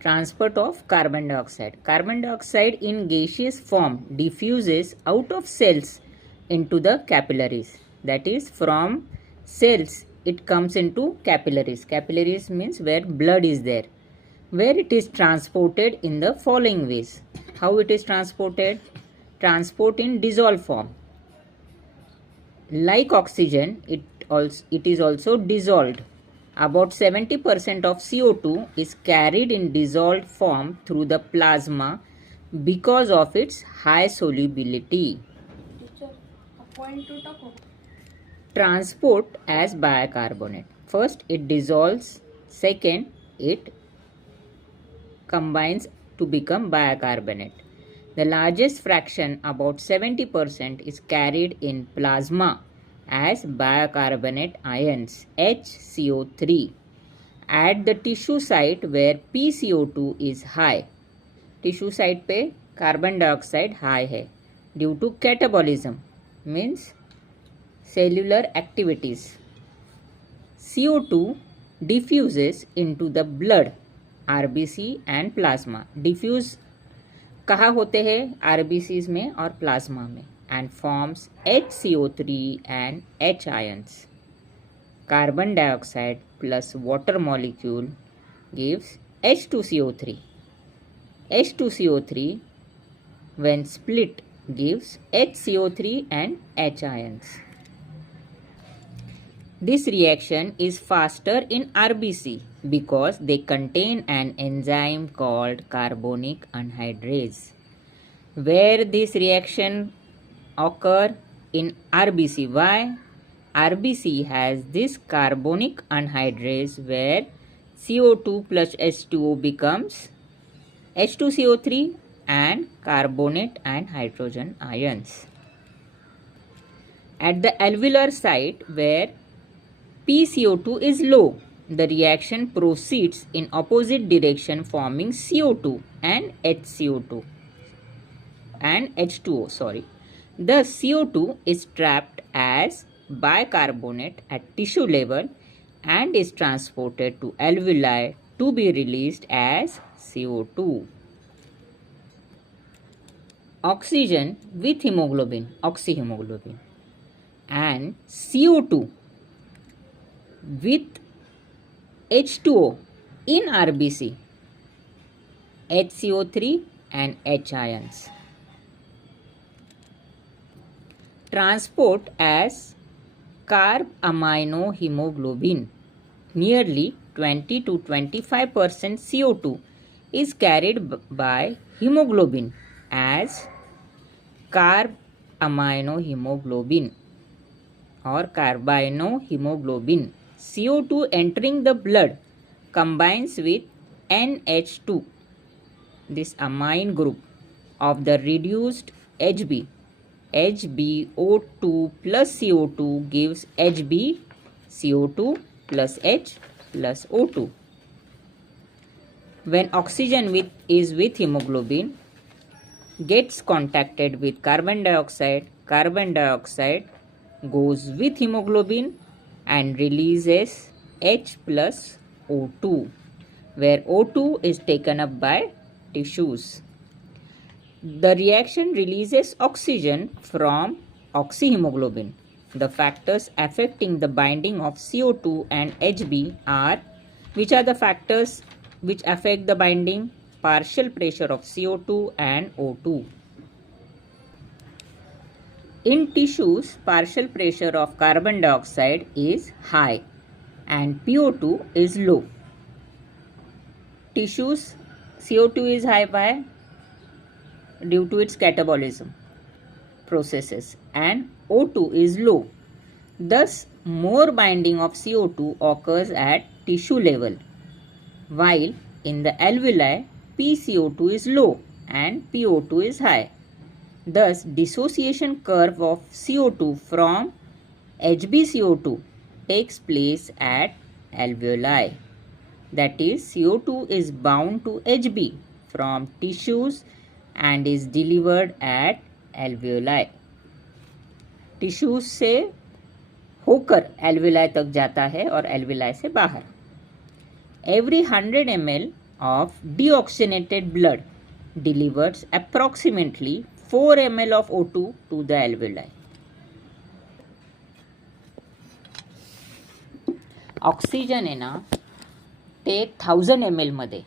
Transport of carbon dioxide. Carbon dioxide in gaseous form diffuses out of cells into the capillaries. That is, from cells it comes into capillaries. Capillaries means where blood is there. Where it is transported in the following ways. How it is transported? Transport in dissolved form. Like oxygen, it is also dissolved. About 70% of CO2 is carried in dissolved form through the plasma because of its high solubility. Transport as bicarbonate. First, it dissolves. Second, it combines to become bicarbonate. The largest fraction, about 70%, is carried in plasma as bicarbonate ions HCO3 at the tissue site where PCO2 is high. Tissue site पे carbon dioxide high है due to catabolism means cellular activities. CO2 diffuses into the blood, RBC and plasma. Diffuse कहाँ होते हैं? RBCs में और plasma में. And forms HCO3 and H ions. Carbon dioxide plus water molecule gives H2CO3. H2CO3 when split gives HCO3 and H ions. This reaction is faster in RBC because they contain an enzyme called carbonic anhydrase. Where this reaction occur? In RBC. Why? RBC has this carbonic anhydrase where CO2 plus H2O becomes H2CO3 and carbonate and hydrogen ions. At the alveolar site where PCO2 is low, the reaction proceeds in opposite direction forming CO2 and HCO2 and H2O. Thus, CO2 is trapped as bicarbonate at tissue level and is transported to alveoli to be released as CO2. Oxygen with hemoglobin, oxyhemoglobin, and CO2 with H2O in RBC, HCO3 and H ions. Transport as carb-amino-hemoglobin. Nearly 20 to 25% CO2 is carried by hemoglobin as carb-amino-hemoglobin or carbino-hemoglobin. CO2 entering the blood combines with NH2, this amine group of the reduced HB. HbO2 plus CO2 gives HbCO2 plus H plus O2. When oxygen is with hemoglobin, gets contacted with carbon dioxide goes with hemoglobin and releases H plus O2, where O2 is taken up by tissues. The reaction releases oxygen from oxyhemoglobin. The factors affecting the binding of CO2 and Hb are, which are the factors which affect the binding? Partial pressure of CO2 and O2. In tissues, partial pressure of carbon dioxide is high and PO2 is low. Tissues, CO2 is high by due to its catabolism processes and O2 is low. Thus, more binding of CO2 occurs at tissue level, while in the alveoli PCO2 is low and PO2 is high. Thus, dissociation curve of CO2 from HbCO2 takes place at alveoli. That is, CO2 is bound to Hb from tissues and is delivered at alveoli. Tissues से होकर alveoli तक जाता है और alveoli से बाहर. Every 100 ml of deoxygenated blood delivers approximately 4 ml of O2 to the alveoli. Oxygen आहे ना ते 1000 ml मध्ये